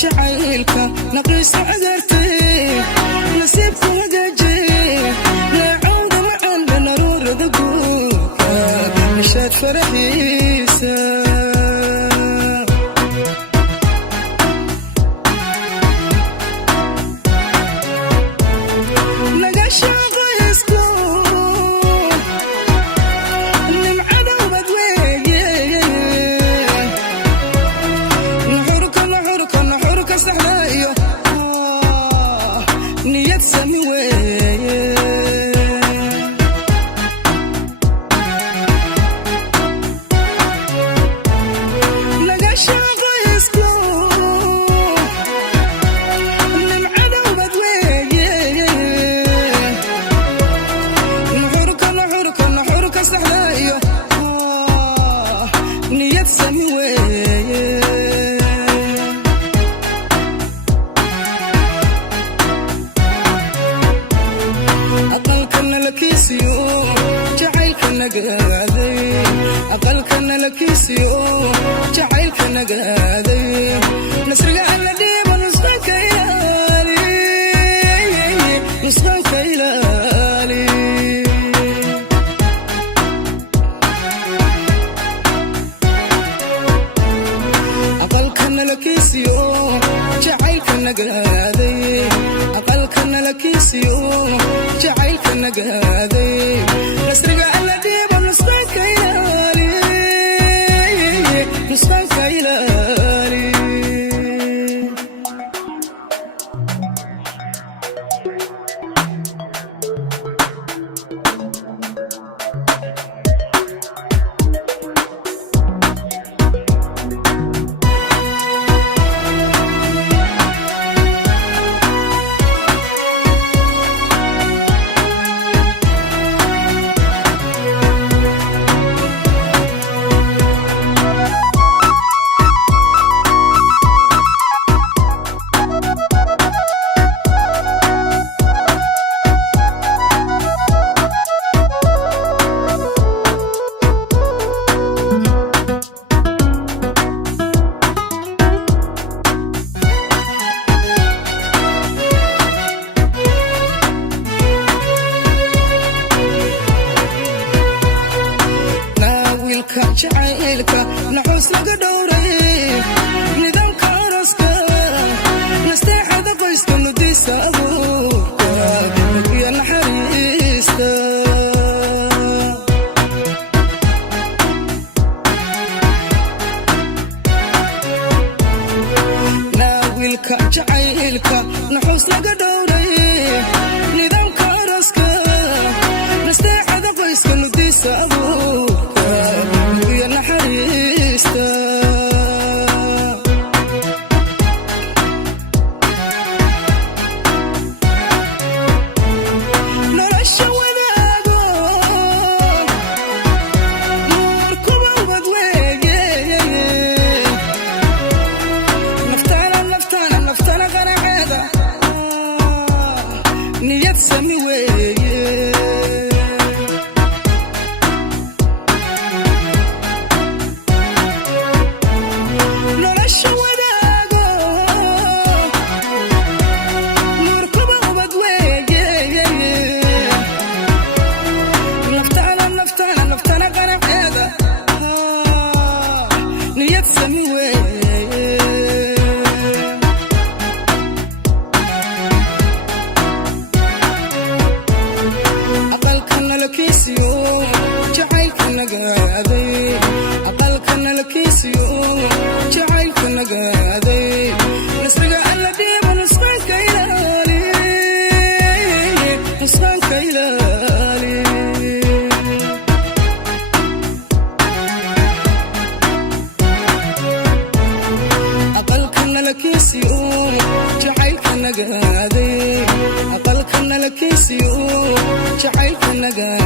jaceylka naqis adartay nasiibku hagaajay laacawda macaan banaruurada guurka mishaad faraxiisa jaceylka nagaaday nasriga alla dhiiba nusqanka ilaali aqalkana la kiisiyo jaceylka nagaaday aqalkana la kiisiyo jaceylka nagaaday nasriga alla dhiiba nusqanka ilaali nusqanka ilaali jaceylka naxuus laga dhowray nidaamka araska nasteexada qoyska nudiisa abuurka iyo naxariista naawilka jaceylka naxuus laga dhowray nidaamka araska nasteexada qoyska nudiisa abuurka jaceylka nagaaday